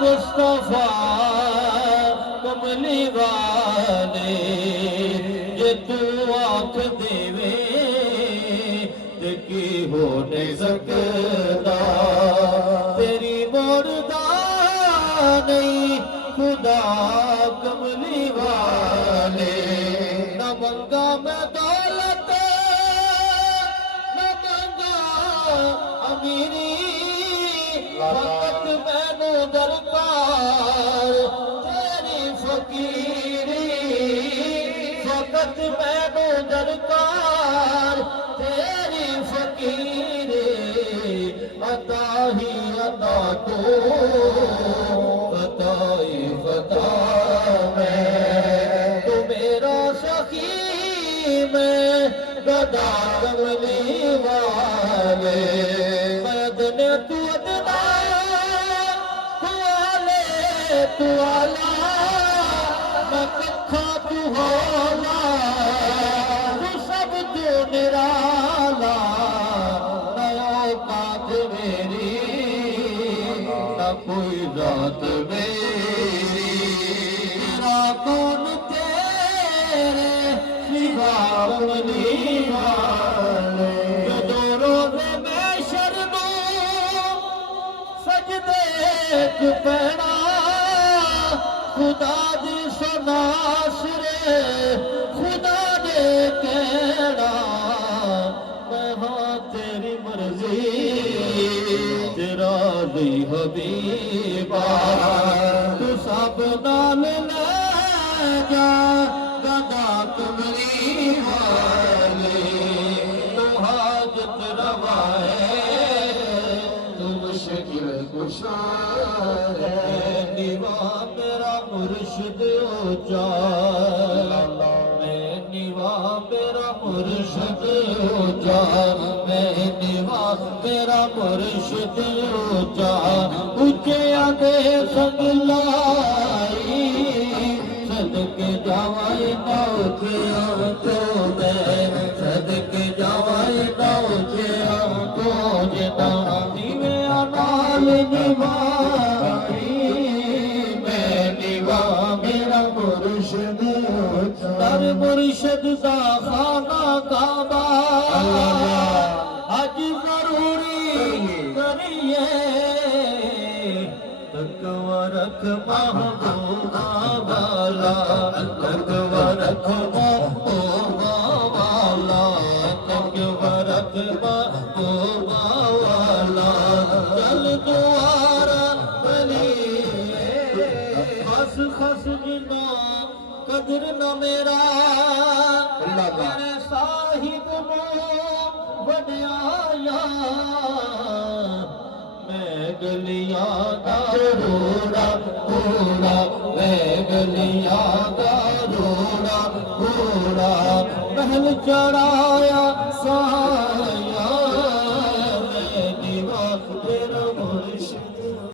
मुस्तफा कमली वाले जे तू आख देवे ते की हो नहीं सकता तेरी मोरदा नहीं खुदा कमली वाले न मंगा मैं दौलत न मंगा अमीरी वक्त मैनू दरकार तेरी फकीरी वक्त मैनू दरकार तेरी फकीरी अता ही अता तो बताई बता मैं तू मेरा सखी मैं गदा कमली वाले मदने तू अदना तू आला मैं कखा तू होला तू सब तू निराला नया कात मेरी न कोई रात मेरी तेरा कौन तेरे सिवा कमली वाले जदों रोज़े में शर्मो सजदे च पैना खुदा दी सनासरे खुदा ने कहना मैं हाँ तेरी मर्जी तेरा दी हबीबा तू सब नाल ले जा गदा कमली वाले तू हाजत रवा है तू मुश्किल कुशा है निवा मेरा मुर्शिद ऊंचा मैं निवा मेरा मुर्शिद ऊंचा मैं निवा मेरा मुर्शिद ऊंचा ऊंचे आगे संग लाई सदके जावाई ना ऊंचे तो मैं सदके जावाई ना ऊंचे तो जिना नीवे नाल निभाई मेरा मुर्शिद दर मुर्शिद दा खाना काबा अज जरूरी करिए तकवा रख महबूबा वाला तकवा रख महबूबा वाला तकवा रख महबूबा वाला चल दुआरा खस जिना कदर न मेरा मेरे साहिब बनिया मैं गलियां दा रोड़ा रोड़ा मैं गलियां दा रोड़ा रोड़ा महल चढ़ा